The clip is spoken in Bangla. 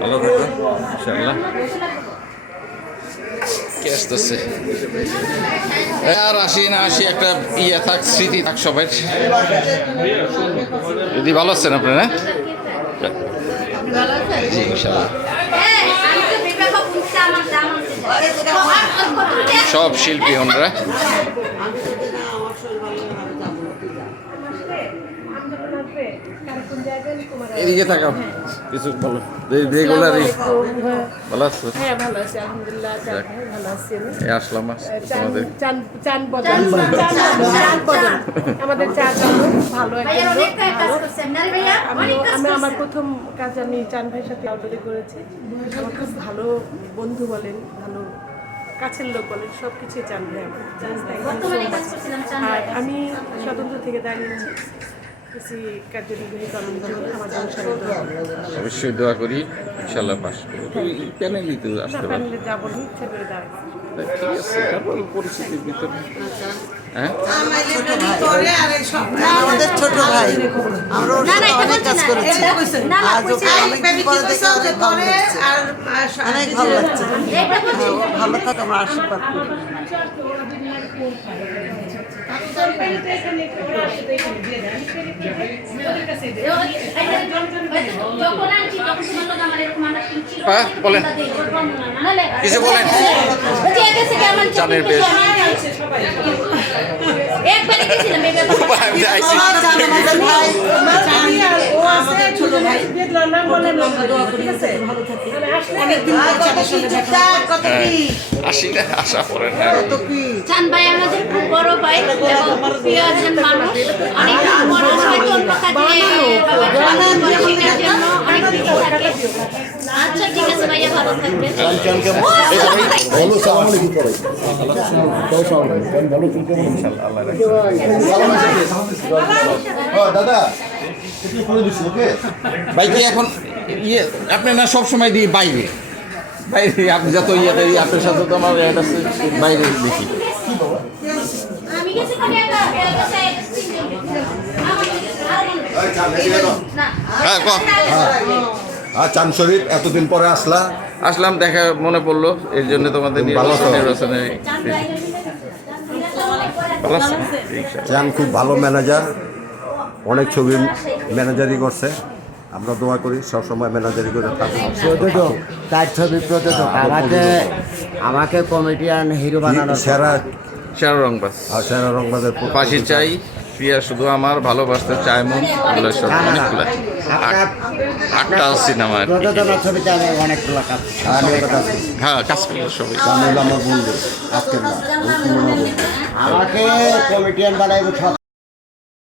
ভালো থাকো ইনশাআল্লাহ। কে আসতেছে? আর আসি না আসি একটা ইয়ে থাক, স্মৃতি থাক সবাই। যদি ভালো আছেন আপনারা? জি ইনশাআল্লাহ। সব শিল্পী হনরা এদিকে থাকা কিছু বলো, রেগুলারই ভালো আছো? হ্যাঁ ভালো আছি আলহামদুলিল্লাহ। ভালো আছি আমি। আসলাম তোমাদের আমাদের চা ভালো আমি আমার প্রথম কাজ আমি চান ভাইয়ের সাথে আউটডোরে করেছি। আমার খুব ভালো বন্ধু বলেন, ভালো কাছের লোক বলেন, সব কিছুই চান ভাই আমার। আর আমি স্বতন্ত্র থেকে দাঁড়িয়েছি অবশ্যই দোয়া করি ইনশাল্লাহ পাস প্যানেলই তো আসতে পারে। ঠিক আছে, তারপর পরিস্থিতির ভিতরে হ্যাঁ আমাদের ছোট ভাই, আমরা ওর সাথে অনেক কাজ করেছি। আজ অনেকদিন পরে দেখে অনেক ভালো লাগছে। ভালো থাক, আমরা আশীর্বাদ করি। বলেন কিছু বলেন। চানের বেশ আসি না, আশা করেন চান ভাই আমাদের খুব বড় ভাই এবং প্রিয় একজন মানুষ। অনেক বড় হয়তো অন্য কাজে জন্য অনেক কিছু থাকে। আচ্ছা ঠিক আছে ভাইয়া, ভালো থাকবেন। দাদা ভাই কি এখন ইয়ে আপনি না সবসময় দিই বাইরে বাইরে, আপনি যত ইয়েতে আপনার সাথে তো আমার বাইরে দেখি। চান শরীফ এতদিন পরে আসলাম দেখা মনে পড়লো, এর জন্য তোমাদের নির্বাচনে চান খুব ভালো ম্যানেজার, অনেক ছবি ম্যানেজারি করছে। আমরা দোয়া করি সবসময় ম্যানেজারি করে থাকবো। প্রযোজক, তার ছবি প্রযোজক আমাকে কমেডিয়ান হিরো বানানো সেরা রংবাজ। আর সেরা রংবাজের ফাঁসি চাই, প্রিয়া শুধু আমার, ভালোবাসতে চাই মন, এগুলো সব অনেকগুলো 8টা সিনেমা। প্রযোজনার ছবিতে আমি অনেকগুলো কাজ, হ্যাঁ কাজ করলো সবাই। আমার বন্ধু আজকের আমাকে কমেডিয়ান বানাইব সব